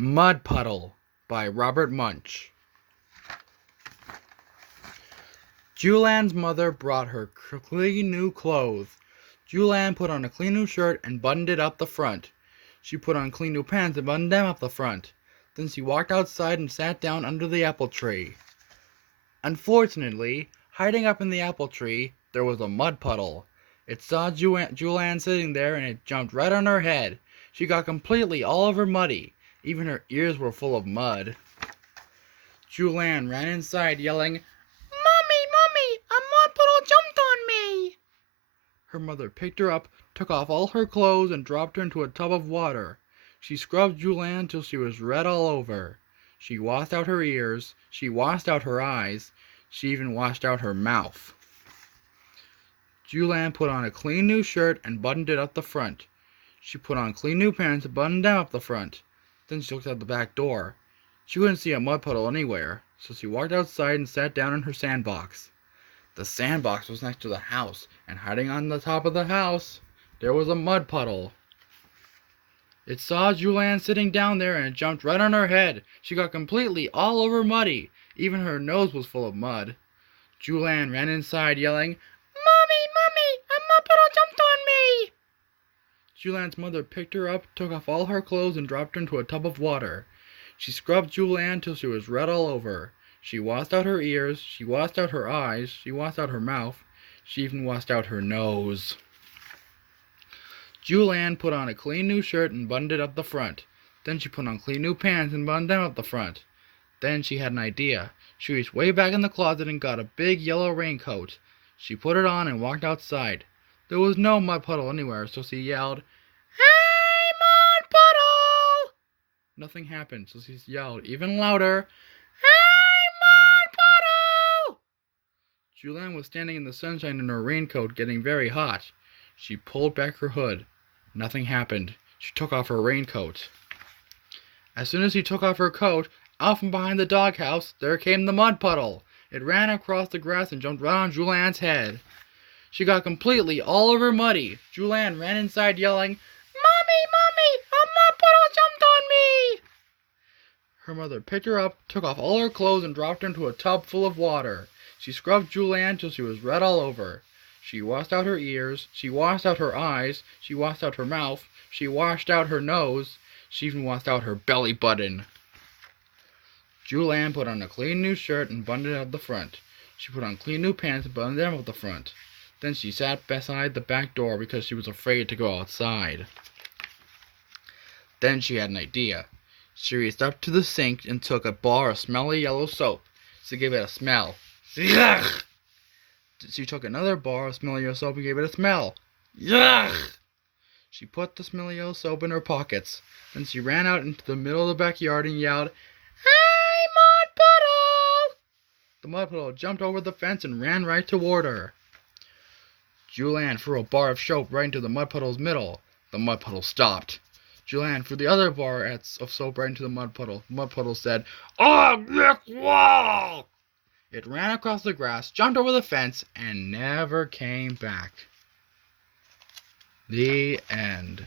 Mud Puddle by Robert Munch. Julian's mother brought her clean new clothes. Julian put on a clean new shirt and buttoned it up the front. She put on clean new pants and buttoned them up the front. Then she walked outside and sat down under the apple tree. Unfortunately, hiding up in the apple tree, there was a mud puddle. It saw Julian sitting there and it jumped right on her head. She got completely all over muddy. Even her ears were full of mud. Julian ran inside yelling, "Mommy, Mommy, a mud puddle jumped on me!" Her mother picked her up, took off all her clothes, and dropped her into a tub of water. She scrubbed Julian till she was red all over. She washed out her ears, she washed out her eyes, she even washed out her mouth. Julian put on a clean new shirt and buttoned it up the front. She put on clean new pants and buttoned them up the front. Then she looked out the back door. She couldn't see a mud puddle anywhere, so she walked outside and sat down in her sandbox. The sandbox was next to the house, and hiding on the top of the house, there was a mud puddle. It saw Julian sitting down there and it jumped right on her head. She got completely all over muddy. Even her nose was full of mud. Julian ran inside yelling, "Mommy, Mommy, a mud puddle jumped on me!" Julian's mother picked her up, took off all her clothes, and dropped her into a tub of water. She scrubbed Julian till she was red all over. She washed out her ears, she washed out her eyes, she washed out her mouth, she even washed out her nose. Julian put on a clean new shirt and buttoned it up the front. Then she put on clean new pants and buttoned them up the front. Then she had an idea. She reached way back in the closet and got a big yellow raincoat. She put it on and walked outside. There was no mud puddle anywhere, so she yelled, "Hey, mud puddle!" Nothing happened, so she yelled even louder, "Hey, mud puddle!" Julian was standing in the sunshine in her raincoat, getting very hot. She pulled back her hood. Nothing happened. She took off her raincoat. As soon as she took off her coat, out from behind the doghouse, there came the mud puddle. It ran across the grass and jumped right on Julian's head. She got completely all over muddy. Julian ran inside yelling, "Mommy, Mommy, a mud puddle jumped on me!" Her mother picked her up, took off all her clothes, and dropped her into a tub full of water. She scrubbed Julian till she was red all over. She washed out her ears, she washed out her eyes, she washed out her mouth, she washed out her nose, she even washed out her belly button. Julian put on a clean new shirt and buttoned it up the front. She put on clean new pants and buttoned them up the front. Then she sat beside the back door because she was afraid to go outside. Then she had an idea. She reached up to the sink and took a bar of smelly yellow soap. She gave it a smell. Yuck! She took another bar of smelly yellow soap and gave it a smell. Yuck! She put the smelly yellow soap in her pockets. Then she ran out into the middle of the backyard and yelled, "Hey, mud puddle!" The mud puddle jumped over the fence and ran right toward her. Julian threw a bar of soap right into the mud puddle's middle. The mud puddle stopped. Julian threw the other bar of soap right into the mud puddle. The mud puddle said, "Oh, yes, wow!" It ran across the grass, jumped over the fence, and never came back. The end.